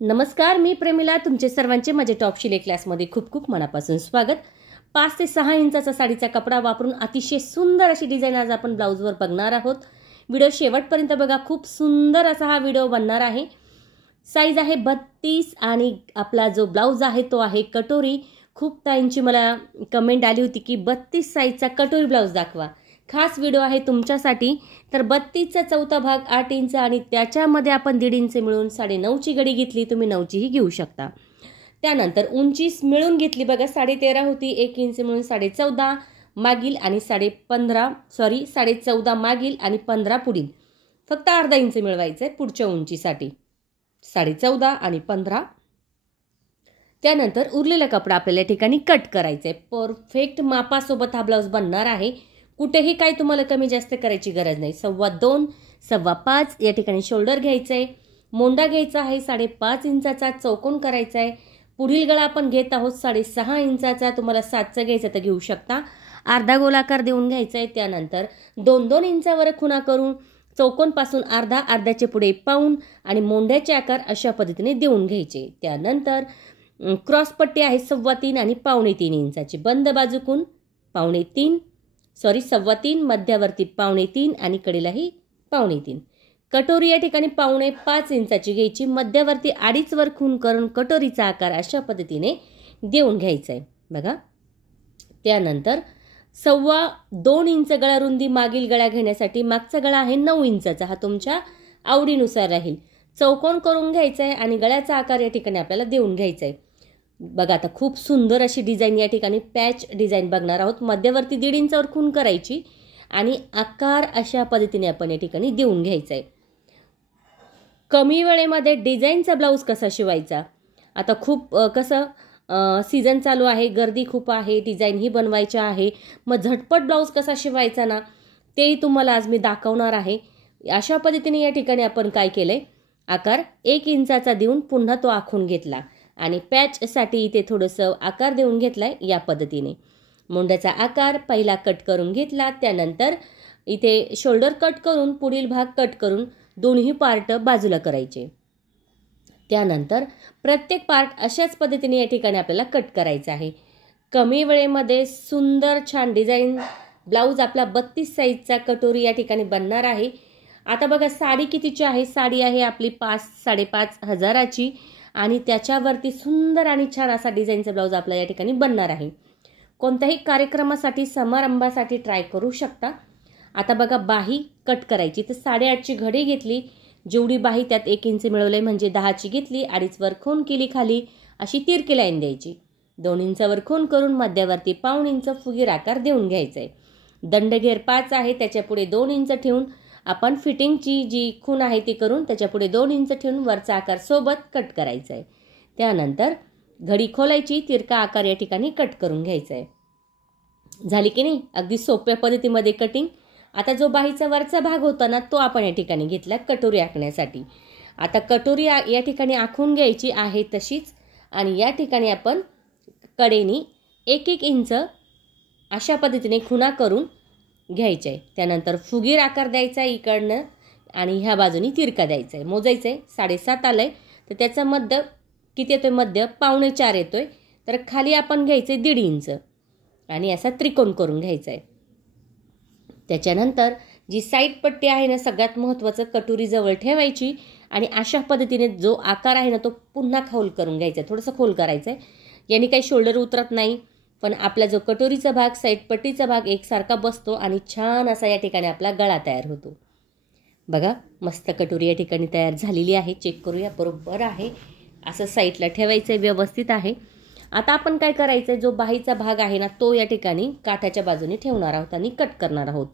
नमस्कार, मी प्रेमिला. तुमचे सर्वांचे माझे टॉप शिलाई क्लासमध्ये खूप खूप मनापासून स्वागत. 5 ते 6 इंचाचा साडीचा कपडा वापरून अतिशय सुंदर अशी डिझाइन आज आपण ब्लाउजवर बघणार आहोत. व्हिडिओ शेवटपर्यंत बघा. खूप सुंदर असा हा व्हिडिओ बनणार आहे. साईज आहे 32 आणि आपला जो ब्लाउज आहे तो आहे कटोरी. खूप ताईंची मला कमेंट आली होती की 32 साईजचा कटोरी ब्लाउज दाखवा. खास व्हिडिओ आहे तुमच्यासाठी. तर 32चा चौथा भाग 8 इंच आणि त्याच्यामध्ये आपण 1.5 इंच मिळून 9.5ची गडी घेतली. तुम्ही 9चीही घेऊ शकता. त्यानंतर उंची मिळून घेतली बघा. 13.5 होती. 1 इंच मिळून 14.5 मागील आणि 14.5 मागील आणि 15 पुढील. फक्त अर्धा इंच मिळवायचं आहे पुढच्या उंचीसाठी. 14.5 आणि 15. त्यानंतर उरलेला कपडा आपल्याला या ठिकाणी कट करायचा आहे. परफेक्ट मापासोबत हा ब्लाउज बनणार आहे. कुठेही काही तुम्हाला कमी जास्त करायची गरज नाही. 2.25 2.5 या ठिकाणी शोल्डर घ्यायचं आहे. मोंडा घ्यायचा आहे 5.5 इंचाचा. चौकोन करायचा आहे. पुढील गळा आपण घेत आहोत 6.5 इंचाचा. तुम्हाला 7चा घ्यायचा तर घेऊ शकता. अर्धा गोलाकार देऊन घ्यायचा आहे. त्यानंतर 2-2 इंचावर खुणा करून चौकोनपासून अर्ध्याचे पुढे पाऊण आणि मोंढ्याचे आकार अशा पद्धतीने देऊन घ्यायचे. त्यानंतर क्रॉस पट्टी आहे 3.25 आणि 3.25 इंचाची. बंद बाजूकून 3.5 मध्यावरती 3.5 आणि कडेलाही 3.5. कटोरी या ठिकाणी 4.5 इंचाची घ्यायची. मध्यावरती 2.5 वर खून करून कटोरीचा आकार अशा पद्धतीने देऊन घ्यायचा आहे बघा. त्यानंतर 2.25 इंच गळा रुंदी मागील गळा घेण्यासाठी. मागचा गळा आहे 9 इंचाचा. हा तुमच्या आवडीनुसार राहील. चौकोन करून घ्यायचा आहे आणि गळ्याचा आकार या ठिकाणी आपल्याला देऊन घ्यायचा आहे बघा. आता खूप सुंदर अशी डिझाईन या ठिकाणी पॅच डिझाईन बघणार आहोत. मध्यवर्ती 1.5 इंचावर खून करायची आणि आकार अशा पद्धतीने आपण या ठिकाणी देऊन घ्यायचा आहे. कमी वेळेमध्ये डिझाईनचा ब्लाऊज कसा शिवायचा. आता खूप सीझन चालू आहे, गर्दी खूप आहे, डिझाईनही बनवायच्या आहे. मग झटपट ब्लाऊज कसा शिवायचा ना तेही तुम्हाला आज मी दाखवणार आहे. अशा पद्धतीने या ठिकाणी आपण काय केलंय, आकार 1 इंचाचा देऊन पुन्हा तो आखून घेतला आणि पॅचसाठी इथे थोडंसं आकार देऊन घेतलाय या पद्धतीने. मोंड्याचा आकार पहिला कट करून घेतला. त्यानंतर इथे शोल्डर कट करून पुढील भाग कट करून दोन्ही पार्ट बाजूला करायचे. त्यानंतर प्रत्येक पार्ट अशाच पद्धतीने या ठिकाणी आपल्याला कट करायचा आहे. कमी वेळेमध्ये सुंदर छान डिझाईन ब्लाऊज आपला 32 साईजचा कटोरी या ठिकाणी बनणार आहे. आता बघा साडी कितीची आहे. साडी आहे आपली 5-5.5 हजाराची आणि त्याच्यावरती सुंदर आणि छान असा डिझाईनचा ब्लाऊज आपला या ठिकाणी बनणार आहे. कोणत्याही कार्यक्रमासाठी समारंभासाठी ट्राय करू शकता. आता बघा बाही कट करायची. तर 8.5ची घडी घेतली. जेवढी बाही त्यात 1 इंच मिळवले म्हणजे 10ची घेतली. 2.5 वर खून केली खाली अशी तिरकी लाईन द्यायची. 2 इंचावर खून करून मध्यावरती 1.5 इंच फुगीर आकार देऊन घ्यायचा आहे. दंडघेर 5 आहे. त्याच्या पुढे 2 इंच ठेवून आपण फिटिंगची जी खून आहे ती करून त्याच्या पुढे 2 इंच ठेवून वरचा आकार सोबत कट करायचा आहे. त्यानंतर घडी खोलायची. तिरका आकार या ठिकाणी कट करून घ्यायचा आहे. झाली की नाही. अगदी सोप्या पद्धतीमध्ये कटिंग. आता जो बाहीचा वरचा भाग होता ना तो आपण या ठिकाणी घेतला कटोरी आखण्यासाठी. आता कटोरी या ठिकाणी आखून घ्यायची आहे तशीच आणि या ठिकाणी आपण कडेनी 1-1 इंच अशा पद्धतीने खुणा करून घ्यायचे आहे. त्यानंतर फुगीर आकार द्यायचा आहे इकडनं आणि ह्या बाजूनी तिरका द्यायचा आहे. मोजायचं आहे. 7.5 आलंय तर त्याचा मध्य किती येतोय. मध्य 4.25 येतोय. तर खाली आपण घ्यायचे 1.5 इंच आणि असा त्रिकोण करून घ्यायचा आहे. त्याच्यानंतर जी साईड पट्टी आहे ना सगळ्यात महत्त्वाचं कटोरी जवळ ठेवायची आणि अशा पद्धतीने जो आकार आहे ना तो पुन्हा खोल करून घ्यायचा. थोडंसं खोल करायचं आहे. याने काही शोल्डर उतरत नाही पण आपला जो कटोरीचा भाग साईड पट्टीचा भाग एकसारखा बसतो आणि छान असा या ठिकाणी आपला गळा तयार होतो बघा. मस्त कटोरी या ठिकाणी तयार झालेली आहे. चेक करूया. बरोबर आहे. असं साईडला ठेवायचं आहे. व्यवस्थित आहे. आता आपण काय करायचं आहे, जो बाहीचा भाग आहे ना तो या ठिकाणी काठाच्या बाजूने ठेवणार आहोत आणि कट करणार आहोत.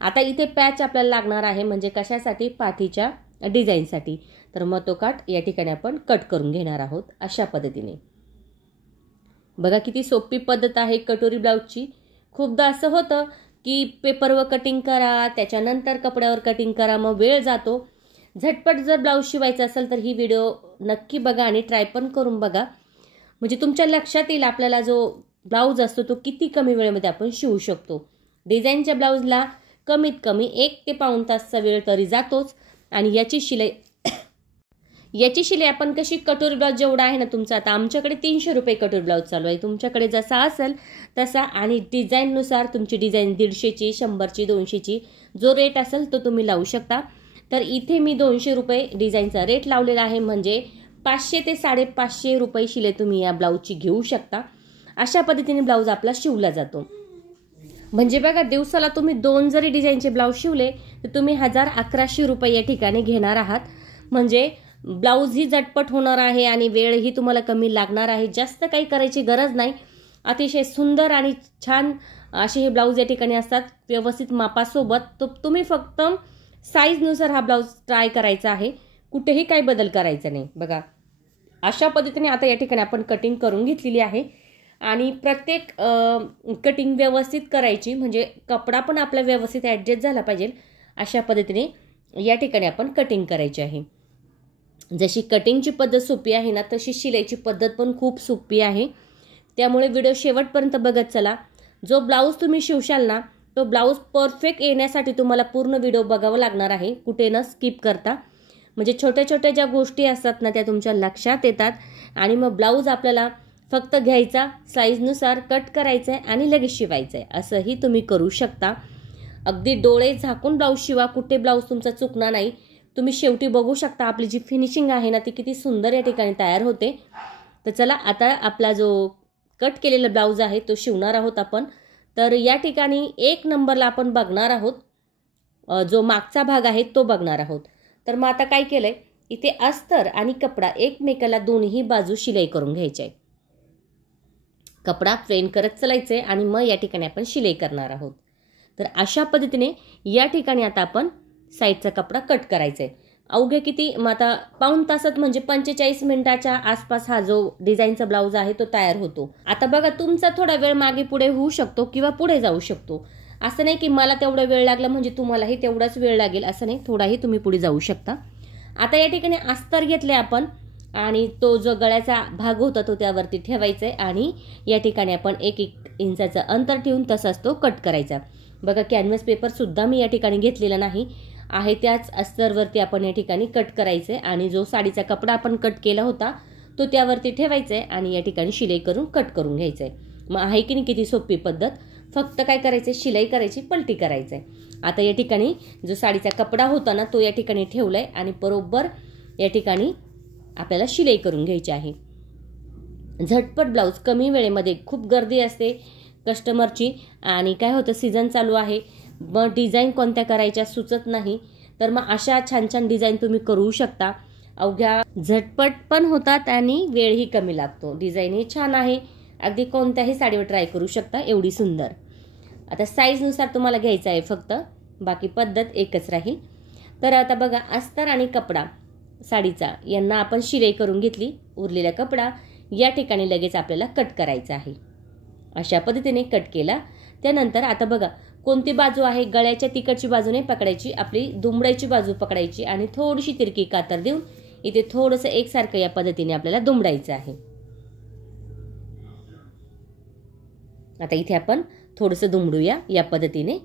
आता इथे पॅच आपल्याला लागणार आहे म्हणजे कशासाठी, पाठीच्या डिझाईनसाठी. तर मग तो काठ या ठिकाणी आपण कट करून घेणार आहोत अशा पद्धतीने. बघा किती सोपी पद्धत आहे कटोरी ब्लाऊजची. खूपदा असं होतं की पेपरवर कटिंग करा त्याच्यानंतर कपड्यावर कटिंग करा मग वेळ जातो. झटपट जर ब्लाऊज शिवायचा असेल तर ही व्हिडिओ नक्की बघा आणि ट्राय पण करून बघा. म्हणजे तुमच्या लक्षात येईल आपल्याला जो ब्लाऊज असतो तो किती कमी वेळेमध्ये आपण शिवू शकतो. डिझाईनच्या ब्लाऊजला कमीत कमी 1 ते पाऊण तासचा वेळ तरी जातोच आणि याची शिलाई याची शिलाई आपण कशी, कटोरी ब्लाऊज जेवढा आहे ना तुमचा, आता आमच्याकडे 300 रुपये कटोरी ब्लाऊज चालू आहे, तुमच्याकडे जसा असेल तसा, आणि डिझाईननुसार तुमची डिझाईन 150ची, 100ची, 200ची जो रेट असेल तो तुम्ही लावू शकता. तर इथे मी 200 रुपये डिझाईनचा रेट लावलेला आहे, म्हणजे 500 ते 550 रुपये शिलाई तुम्ही या ब्लाऊजची घेऊ शकता. अशा पद्धतीने ब्लाऊज आपला शिवला जातो. म्हणजे बघा, दिवसाला तुम्ही 2 जरी डिझाईनचे ब्लाऊज शिवले तर तुम्ही 1000-1100 रुपये या ठिकाणी घेणार आहात. म्हणजे ब्लाऊज ही झटपट होणार आहे आणि वेळही तुम्हाला कमी लागणार आहे. जास्त काही करायची गरज नाही. अतिशय सुंदर आणि छान असे हे ब्लाऊज या ठिकाणी असतात, व्यवस्थित मापासोबत. तो तुम्ही फक्त साईजनुसार हा ब्लाऊज ट्राय करायचा आहे, कुठेही काही बदल करायचा नाही. बघा, अशा पद्धतीने आता या ठिकाणी आपण कटिंग करून घेतलेली आहे आणि प्रत्येक कटिंग व्यवस्थित करायची, म्हणजे कपडा पण आपला व्यवस्थित ॲडजस्ट झाला पाहिजे. अशा पद्धतीने या ठिकाणी आपण कटिंग करायची आहे. जशी कटिंगची पद्धत सोपी आहे ना, तशी शिलाईची पद्धत पण खूप सोपी आहे. त्यामुळे व्हिडिओ शेवटपर्यंत बघत चला. जो ब्लाऊज तुम्ही शिवशाल ना, तो ब्लाऊज परफेक्ट येण्यासाठी तुम्हाला पूर्ण व्हिडिओ बघावा लागणार आहे, कुठे न स्किप करता. म्हणजे छोट्या छोट्या ज्या गोष्टी असतात ना, त्या तुमच्या लक्षात येतात आणि मग ब्लाऊज आपल्याला फक्त घ्यायचा, साईजनुसार कट करायचं आहे आणि लगेच शिवायचं आहे. असंही तुम्ही करू शकता. अगदी डोळे झाकून ब्लाऊज शिवा, कुठे ब्लाऊज तुमचा चुकणार नाही. तुम्ही शेवटी बघू शकता आपली जी फिनिशिंग आहे ना, ती किती सुंदर या ठिकाणी तयार होते. तर चला, आता आपला जो कट केलेला ब्लाऊज आहे तो शिवणार आहोत आपण. तर या ठिकाणी 1 नंबरला आपण बघणार आहोत, जो मागचा भाग आहे तो बघणार आहोत. तर मग आता काय केलंय, इथे अस्तर आणि कपडा एकमेकाला दोन्ही बाजू शिलाई करून घ्यायचे आहे. कपडा फ्रेम करत चलायचे आणि मग या ठिकाणी आपण शिलाई करणार आहोत. तर अशा पद्धतीने या ठिकाणी आता आपण साईडचा कपडा कट करायचा आहे. अवघे किती, मग आता पाऊण तासात म्हणजे 45 मिनिटाच्या आसपास हा जो डिझाईनचा ब्लाऊज आहे तो तयार होतो. आता बघा, तुमचा थोडा वेळ मागे पुढे होऊ शकतो किंवा पुढे जाऊ शकतो. असं नाही की मला तेवढा वेळ लागला म्हणजे तुम्हालाही तेवढाच वेळ लागेल, असं नाही, थोडाही तुम्ही पुढे जाऊ शकता. आता या ठिकाणी अस्तर घेतले आपण आणि तो जो गळ्याचा भाग होता तो त्यावरती ठेवायचा आहे आणि या ठिकाणी आपण 1 इंचाचं अंतर ठेवून तसाच तो कट करायचा. बघा, कॅनव्हास पेपर सुद्धा मी या ठिकाणी घेतलेला नाही आहे, त्याच अस्तरवरती आपण या ठिकाणी कट करायचं आहे आणि जो साडीचा कपडा आपण कट केला होता तो त्यावरती ठेवायचा आहे आणि या ठिकाणी शिलाई करून कट करून घ्यायचं आहे. मग आहे की नाही किती सोपी पद्धत. फक्त काय करायचं, शिलाई करायची, पलटी करायचं आहे. आता या ठिकाणी जो साडीचा कपडा होता ना तो या ठिकाणी ठेवलाय आणि बरोबर या ठिकाणी आपल्याला शिलाई करून घ्यायची आहे. झटपट ब्लाऊज, कमी वेळेमध्ये. खूप गर्दी असते कस्टमरची आणि काय होतं, सीझन चालू आहे, मग डिझाईन कोणत्या करायच्या सुचत नाही. तर मग अशा छान छान डिझाईन तुम्ही करू शकता. अवघ्या झटपट पण होतात आणि वेळही कमी लागतो. डिझाईनही छान आहे, अगदी कोणत्याही साडीवर ट्राय करू शकता, एवढी सुंदर. आता साईजनुसार तुम्हाला घ्यायचं आहे फक्त, बाकी पद्धत एकच राहील. तर आता बघा, अस्तर आणि कपडा साडीचा यांना आपण शिलाई करून घेतली. उरलेला कपडा या ठिकाणी लगेच आपल्याला कट करायचा आहे. अशा पद्धतीने कट केला. त्यानंतर आता बघा, कोणती बाजू आहे, गळ्याच्या तिकडची बाजूने पकडायची, आपली दुमडायची बाजू पकडायची आणि थोडीशी तिरकी कातर देऊन इथे थोडंसं एकसारखं या पद्धतीने आपल्याला दुमडायचं आहे. आता इथे आपण थोडंसं दुमडूया या पद्धतीने.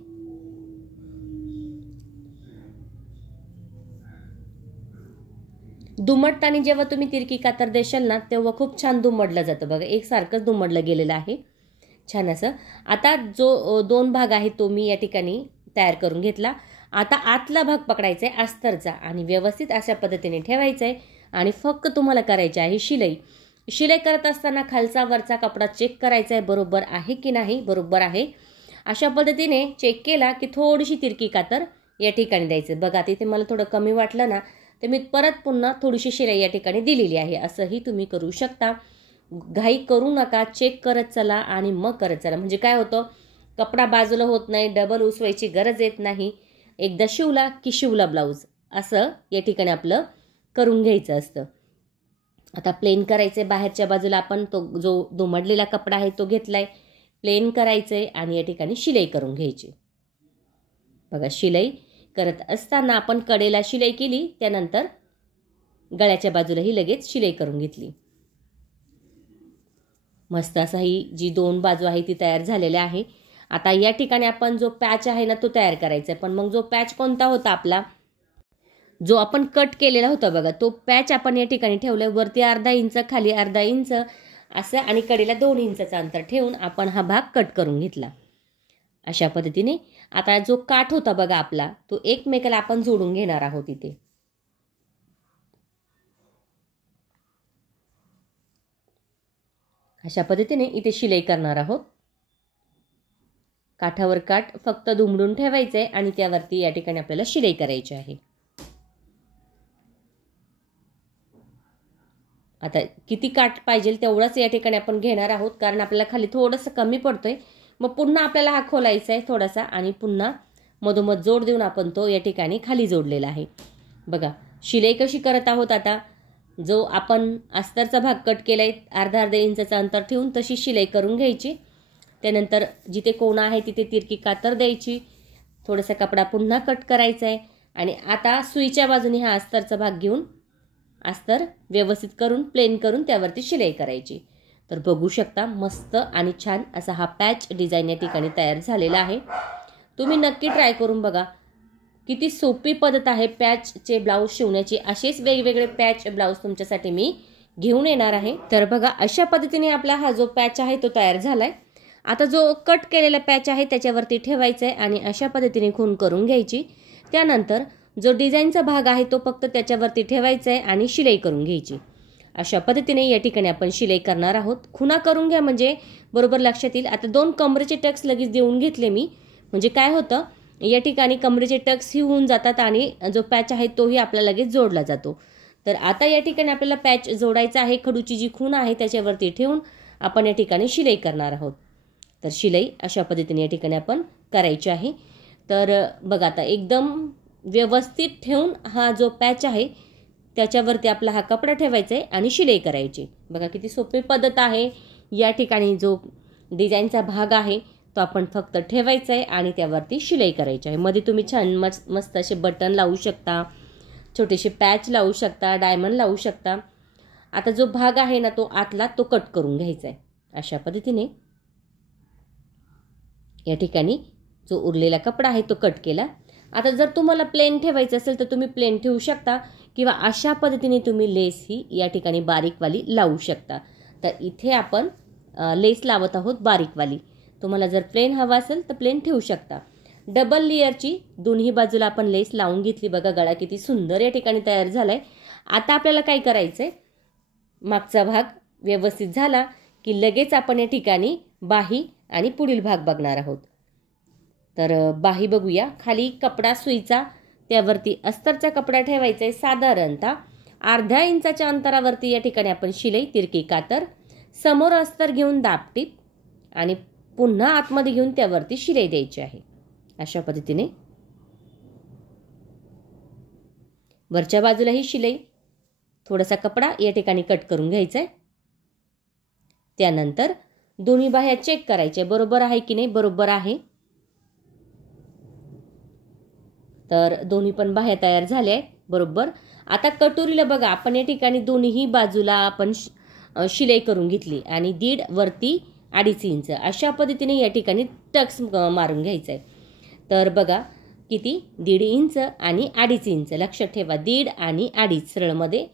दुमडताना जेव्हा तुम्ही तिरकी कातर देशाल ना, तेव्हा खूप छान दुमडलं जातं. बघा, एकसारखंच दुमडलं गेलेलं आहे, छान असं. आता जो 2 भाग आहे तो मी या ठिकाणी तयार करून घेतला. आता आतला भाग पकडायचा आहे अस्तरचा आणि व्यवस्थित अशा पद्धतीने ठेवायचा आहे आणि फक्त तुम्हाला करायची आहे शिलाई. शिलाई करत असताना खालचा वरचा कपडा चेक करायचा आहे, बरोबर आहे की नाही. बरोबर आहे. अशा पद्धतीने चेक केला की थोडीशी तिरकी कातर या ठिकाणी द्यायचं. बघा, तिथे मला थोडं कमी वाटलं ना, तर मी परत पुन्हा थोडीशी शिलाई या ठिकाणी दिलेली आहे. असंही तुम्ही करू शकता. घाई करू नका, चेक करत चला आणि मग करत चला. म्हणजे काय होतं, कपडा बाजूला होत नाही, डबल उसवायची गरज येत नाही. एकदा शिवला की शिवला ब्लाऊज, असं या ठिकाणी आपलं करून घ्यायचं असतं. आता प्लेन करायचे. बाहेरच्या बाजूला आपण तो जो दुमडलेला कपडा आहे तो घेतलाय, प्लेन करायचंय आणि या ठिकाणी शिलाई करून घ्यायची. बघा, शिलाई करत असताना आपण कडेला शिलाई केली, त्यानंतर गळ्याच्या बाजूलाही लगेच शिलाई करून घेतली. मस्त असा ही जी 2 बाजू आहे ती तयार झालेल्या आहे. आता या ठिकाणी आपण जो पॅच आहे ना तो तयार करायचा आहे. पण मग जो पॅच कोणता होता आपला, जो आपण कट केलेला होता बघा, तो पॅच आपण या ठिकाणी ठेवला. वरती अर्धा इंच, खाली अर्धा इंच असं आणि कडेला 2 इंचाचं अंतर ठेवून आपण हा भाग कट करून घेतला. अशा पद्धतीने आता जो काठ होता बघा आपला, तो एकमेकाला आपण जोडून घेणार आहोत इथे. अशा पद्धतीने इथे शिलाई करणार आहोत. काठावर काठ फक्त दुमडून ठेवायचं आहे आणि त्यावरती या ठिकाणी आपल्याला शिलाई करायची आहे. आता किती काठ पाहिजे तेवढाच या ठिकाणी आपण घेणार आहोत, कारण आपल्याला खाली थोडंसं कमी पडतोय. मग पुन्हा आपल्याला हा खोलायचा आहे थोडासा आणि पुन्हा मधोमध जोड देऊन आपण तो या ठिकाणी खाली जोडलेला आहे. बघा शिलाई कशी करत आहोत. आता जो आपण अस्तरचा भाग कट केलाय अर्धा इंचाचं अंतर ठेवून तशी शिलाई करून घ्यायची. त्यानंतर जिथे कोणा आहे तिथे तिरकी कातर द्यायची. थोडासा कपडा पुन्हा कट करायचा आहे आणि आता सुईच्या बाजूने हा अस्तरचा भाग घेऊन अस्तर व्यवस्थित करून प्लेन करून त्यावरती शिलाई करायची. तर बघू शकता मस्त आणि छान असा हा पॅच डिझाईन या ठिकाणी तयार झालेला आहे. तुम्ही नक्की ट्राय करून बघा. किती सोपी पद्धत आहे पॅचचे ब्लाऊज शिवण्याची. असेच वेगवेगळे पॅच ब्लाऊज तुमच्यासाठी मी घेऊन येणार आहे. तर बघा अशा पद्धतीने आपला हा जो पॅच आहे तो तयार झालाय. आता जो कट केलेला पॅच आहे त्याच्यावरती ठेवायचा आहे आणि अशा पद्धतीने खूण करून घ्यायची. त्यानंतर जो डिझाईनचा भाग आहे तो फक्त त्याच्यावरती ठेवायचा आहे आणि शिलाई करून घ्यायची. अशा पद्धतीने या ठिकाणी आपण शिलाई करणार आहोत. खुणा करून घ्या म्हणजे बरोबर लक्षात येईल. आता 2 कमरेचे टक्स लगेच देऊन घेतले मी. म्हणजे काय होतं या ठिकाणी कमरेचे टक्स ही होऊन जातात आणि जो पॅच आहे तोही आपला लगेच जोडला जातो. तर आता या ठिकाणी आपल्याला पॅच जोडायचा आहे. खडूची जी खूण आहे त्याच्यावरती ठेवून आपण या ठिकाणी शिलाई करणार आहोत. तर शिलाई अशा पद्धतीने या ठिकाणी आपण करायची आहे. तर बघा आता एकदम व्यवस्थित ठेवून हा जो पॅच आहे त्याच्यावरती आपला हा कपडा ठेवायचा आहे आणि शिलाई करायची. बघा किती सोपी पद्धत आहे. या ठिकाणी जो डिझाईनचा भाग आहे तो आपण फक्त ठेवायचा आहे आणि त्यावरती शिलाई करायची आहे. मध्ये तुम्ही छान मस्त असे बटन लावू शकता, छोटेसे पॅच लावू शकता, डायमंड लावू शकता. आता जो भाग आहे ना तो आतला तो कट करून घ्यायचा आहे. अशा पद्धतीने या ठिकाणी जो उरलेला कपडा आहे तो कट केला. आता जर तुम्हाला प्लेन ठेवायचं असेल तर तुम्ही प्लेन ठेवू शकता किंवा अशा पद्धतीने तुम्ही लेस ही या ठिकाणी बारीकवाली लावू शकता. तर इथे आपण लेस लावत आहोत बारीकवाली. तुम्हाला जर प्लेन हवा असेल तर प्लेन ठेवू शकता. डबल लेयरची दोन्ही बाजूला आपण लेस लावून घेतली. बघा गळा किती सुंदर या ठिकाणी तयार झालाय. आता आपल्याला काय करायचंय, मागचा भाग व्यवस्थित झाला की लगेच आपण या ठिकाणी बाही आणि पुढील भाग बघणार आहोत. तर बाही बघूया. खाली कपडा सुईचा त्यावरती अस्तरचा कपडा ठेवायचा आहे. साधारणतः अर्ध्या इंचाच्या अंतरावरती या ठिकाणी आपण शिलाई, तिरकी कातर, समोर अस्तर घेऊन दाबटीप आणि पुन्हा आतमध्ये घेऊन त्यावरती शिलाई द्यायची आहे. अशा पद्धतीने वरच्या बाजूला ही शिलाई, थोडासा कपडा या ठिकाणी कट करून घ्यायचा आहे. त्यानंतर दोन्ही बाह्या चेक करायचे बरोबर आहे की नाही. बरोबर आहे. तर दोन्ही पण बाह्या तयार झाल्या आहेत बरोबर. आता कटोरीला बघा आपण या ठिकाणी दोन्ही बाजूला आपण शिलाई करून घेतली आणि 1.5 वरती 2.5 इंच अशा पद्धतीने या ठिकाणी टक्स मारून घ्यायचा आहे. तर बघा किती 1.5 इंच आणि 2.5 इंच लक्षात ठेवा. 1.5 आणि 2.5 सरळमध्ये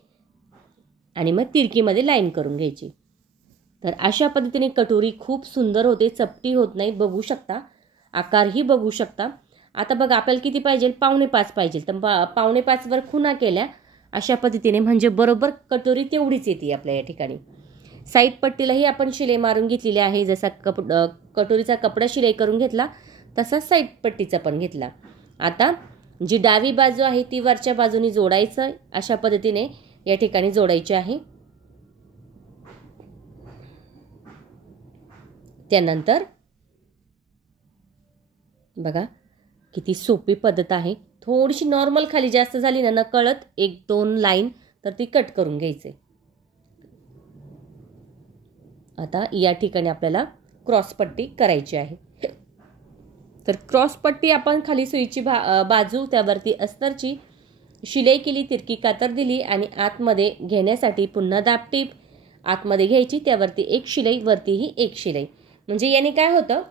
आणि मग तिरकीमध्ये लाईन करून घ्यायची. तर अशा पद्धतीने कटोरी खूप सुंदर होते, चपटी होत नाही. बघू शकता, आकारही बघू शकता. आता बघा आपल्याला किती पाहिजे, 4.25 पाहिजे. तर 4.25 वर खुणा केल्या अशा पद्धतीने म्हणजे बरोबर कटोरी तेवढीच येते आपल्या या ठिकाणी. साईड पट्टीलाही आपण शिलाई मारून घेतलेली आहे. जसा कटोरीचा कपडा शिलाई करून घेतला तसा साईड पट्टीचा पण घेतला. आता जी डावी बाजू आहे ती वरच्या बाजूने जोडायचं अशा पद्धतीने या ठिकाणी जोडायची आहे. त्यानंतर बघा किती सोपी पद्धत आहे. थोडीशी नॉर्मल खाली जास्त झाली ना नकळत 1-2 लाईन तर ती कट करून घ्यायचे. आता या ठिकाणी आपल्याला क्रॉस पट्टी करायची आहे. तर क्रॉस पट्टी आपण खाली सुईची बाजू त्यावरती अस्तरची शिलाई केली, तिरकी कातर दिली आणि आतमध्ये घेण्यासाठी पुन्हा दाबटीप आतमध्ये घ्यायची. त्यावरती 1 शिलाई, वरतीही 1 शिलाई. म्हणजे याने काय होतं,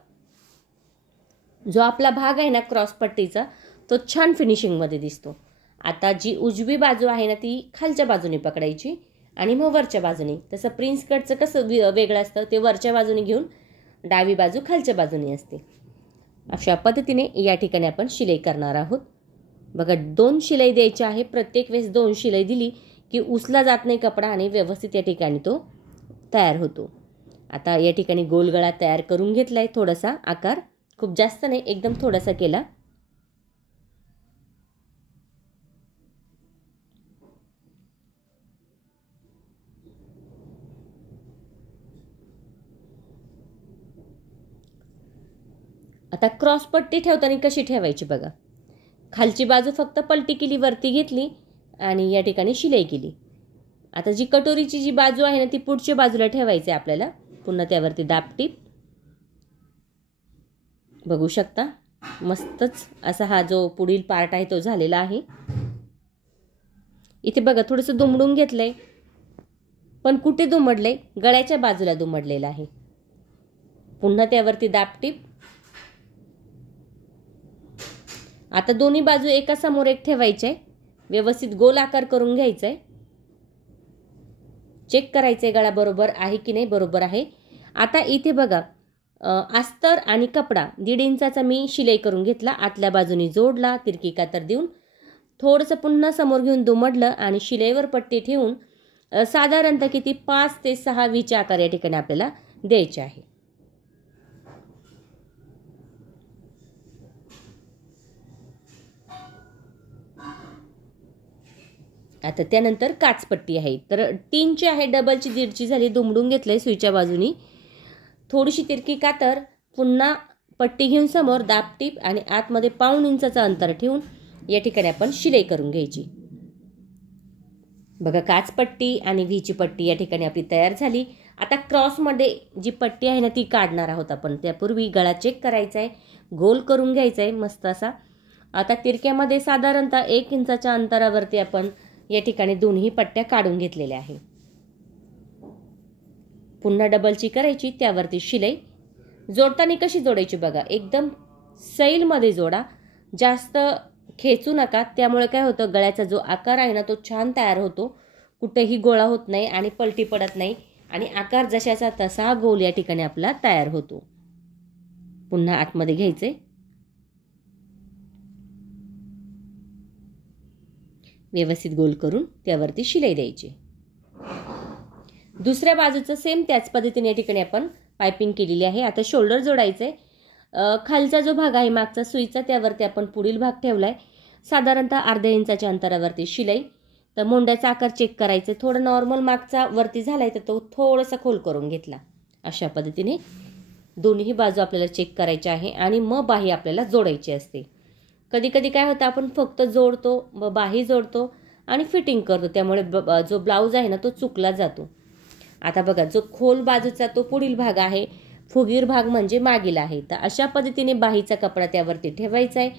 जो आपला भाग आहे ना क्रॉस पट्टीचा तो छान फिनिशिंगमध्ये दिसतो. आता जी उजवी बाजू आहे ना ती खालच्या बाजूने पकडायची आणि मग वरच्या बाजूने. तसं प्रिन्स कटचं कसं वेगळं असतं, ते वरच्या बाजूने घेऊन डावी बाजू खालच्या बाजूने असते. अशा पद्धतीने या ठिकाणी आपण शिलाई करणार आहोत. बघा 2 शिलाई द्यायची आहे. प्रत्येक वेळेस 2 शिलाई दिली की उसला जात नाही कपडा आणि व्यवस्थित या ठिकाणी तो तयार होतो. आता या ठिकाणी गोल गळा तयार करून घेतलाय. थोडासा आकार, खूप जास्त नाही, एकदम थोडासा केला. आता क्रॉस पट्टी ठेवताना कशी ठेवायची बघा. खालची बाजू फक्त पलटी केली, वरती घेतली आणि या ठिकाणी शिलाई केली. आता जी कटोरीची जी बाजू आहे ना ती पुढच्या बाजूला ठेवायची आपल्याला. पुन्हा त्यावरती दाबटीप. बघू शकता मस्तच असा हा जो पुढील पार्ट आहे तो झालेला आहे. इथे बघा थोडंसं दुमडून घेतलंय, पण कुठे दुमडलंय? गळ्याच्या बाजूला दुमडलेलं आहे. पुन्हा त्यावरती दाबटीप. आता दोन्ही बाजू एका समोर एक ठेवायचे आहे. व्यवस्थित गोल आकार करून घ्यायचा आहे. चेक करायचंय गळा बरोबर आहे की नाही. बरोबर आहे. आता इथे बघा अस्तर आणि कपडा 1.5 इंचाचा मी शिलाई करून घेतला. आतल्या बाजूने जोडला, तिरकी कातर देऊन थोडंसं पुन्हा समोर घेऊन दुमडलं आणि शिलाईवर पट्टी ठेवून साधारणतः किती 5 ते 6 व्हीचे आकार या ठिकाणी आपल्याला द्यायचे आहे. आता त्यानंतर काचपट्टी आहे. तर 3ची आहे, डबलची 1.5ची झाली. दुमडून घेतलंय सुईच्या बाजूनी. थोडीशी तिरकी कातर, पुन्हा पट्टी घेऊन समोर दाबटीप आणि आतमध्ये 1.5 इंचाचं अंतर ठेवून या ठिकाणी आपण शिलाई करून घ्यायची. बघा काचपट्टी आणि व्हीची पट्टी या ठिकाणी आपली तयार झाली. आता क्रॉसमध्ये जी पट्टी आहे ना ती काढणार आहोत आपण. त्यापूर्वी गळा चेक करायचा आहे, गोल करून घ्यायचा आहे मस्त असा. आता तिरक्यामध्ये साधारणतः 1 इंचाच्या अंतरावरती आपण या ठिकाणी दोन्ही पट्ट्या काढून घेतलेल्या आहे. पुन्हा डबलची करायची, त्यावरती शिलाई. जोडताना कशी जोडायची बघा, एकदम सैलमध्ये जोडा, जास्त खेचू नका. त्यामुळे काय होतं, गळ्याचा जो आकार आहे ना तो छान तयार होतो. कुठेही गोळा होत नाही आणि पलटी पडत नाही आणि आकार जशाचा तसा गोल या ठिकाणी आपला तयार होतो. पुन्हा आतमध्ये घ्यायचे. व्यवस्थित गोल करून त्यावरती शिलाई द्यायची. दुसऱ्या बाजूचं सेम त्याच पद्धतीने या ठिकाणी आपण पायपिंग केलेली आहे. आता शोल्डर जोडायचे. खालचा जो भाग आहे मागचा सुईचा त्यावरती आपण पुढील भाग ठेवलाय. साधारणतः अर्ध्या इंचाच्या अंतरावरती शिलाई. तर मोंड्याचा आकार चेक करायचा. थोडं नॉर्मल मागचा वरती झालाय तर तो थोडासा खोल करून घेतला. अशा पद्धतीने दोन्ही बाजू आपल्याला चेक करायच्या आहे आणि मग बाही आपल्याला जोडायची असते. कधी कधी काय होतं, आपण फक्त जोडतो, बाही जोडतो आणि फिटिंग करतो, त्यामुळे जो ब्लाऊज आहे ना तो चुकला जातो. आता बघा जो खोल बाजूचा तो पुढील भाग आहे, फुगीर भाग म्हणजे मागील आहे. तर अशा पद्धतीने बाहीचा कपडा त्यावरती ठेवायचा आहे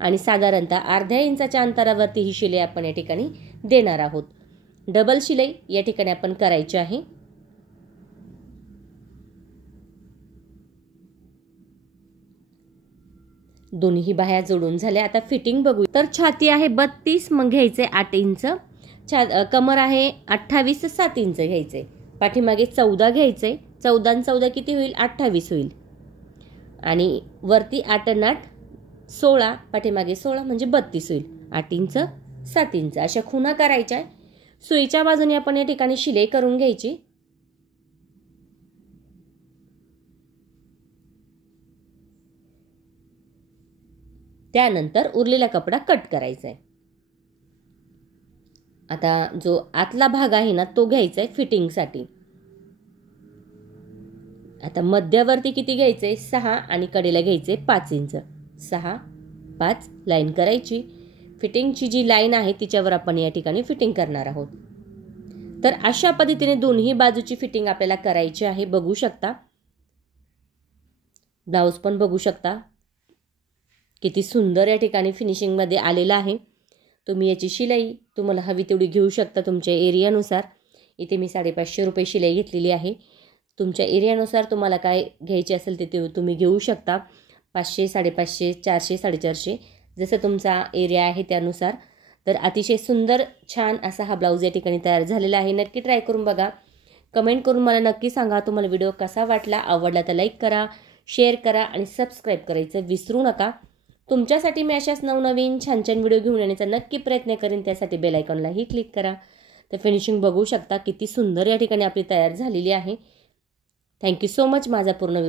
आणि साधारणतः अर्ध्या इंचाच्या अंतरावरती ही शिलाई आपण या ठिकाणी देणार आहोत. डबल शिलाई या ठिकाणी आपण करायची आहे. दोन्ही बाह्या जोडून झाल्या. आता फिटिंग बघू. तर छाती आहे 32, मग घ्यायचे 8 इंच. कमर आहे 28 तर 7 इंच घ्यायचे. पाठीमागे 14 घ्यायचे. 14 आणि 14 किती होईल, 28 होईल. आणि वरती 8 आणि 8 16, पाठीमागे 16 म्हणजे 32 होईल. 8 इंच 7 इंच अशा खुणा करायच्या. सुईच्या बाजूने आपण या ठिकाणी शिलाई करून घ्यायची. त्यानंतर उरलेला कपडा कट करायचा आहे. आता जो आतला भाग आहे ना तो घ्यायचा आहे फिटिंगसाठी. आता मध्यावरती किती घ्यायचे, 6 आणि कडेला घ्यायचे 5 इंच. 6 5 लाईन करायची. फिटिंगची जी लाईन आहे तिच्यावर आपण या ठिकाणी फिटिंग करणार आहोत. तर अशा पद्धतीने दोन्ही बाजूची फिटिंग आपल्याला करायची आहे. बघू शकता ब्लाऊज पण बघू शकता किती सुंदर या ठिकाणी फिनिशिंगमध्ये आलेला आहे. तुम्ही याची शिलाई तुम्हाला हवी तेवढी घेऊ शकता तुमच्या एरियानुसार. इथे मी 550 रुपये शिलाई घेतलेली आहे. तुमच्या एरियानुसार तुम्हाला काय घ्यायचे असेल ते तुम्ही घेऊ शकता. 500 550 400 450 जसं तुमचा एरिया आहे त्यानुसार. तर अतिशय सुंदर छान असा हा ब्लाऊज या ठिकाणी तयार झालेला आहे. नक्की ट्राय करून बघा. कमेंट करून मला नक्की सांगा तुम्हाला व्हिडिओ कसा वाटला. आवडला तर लाईक करा, शेअर करा आणि सबस्क्राईब करायचं विसरू नका. तुमच्यासाठी मी अशाच नवनवीन छान छान व्हिडिओ घेऊन येण्याचा नक्की प्रयत्न करेन. त्यासाठी बेल आयकॉनलाही क्लिक करा. तर फिनिशिंग बघू शकता किती सुंदर या ठिकाणी आपली तयार झालेली आहे. Thank you so much. माझा पूर्ण व्हिडिओ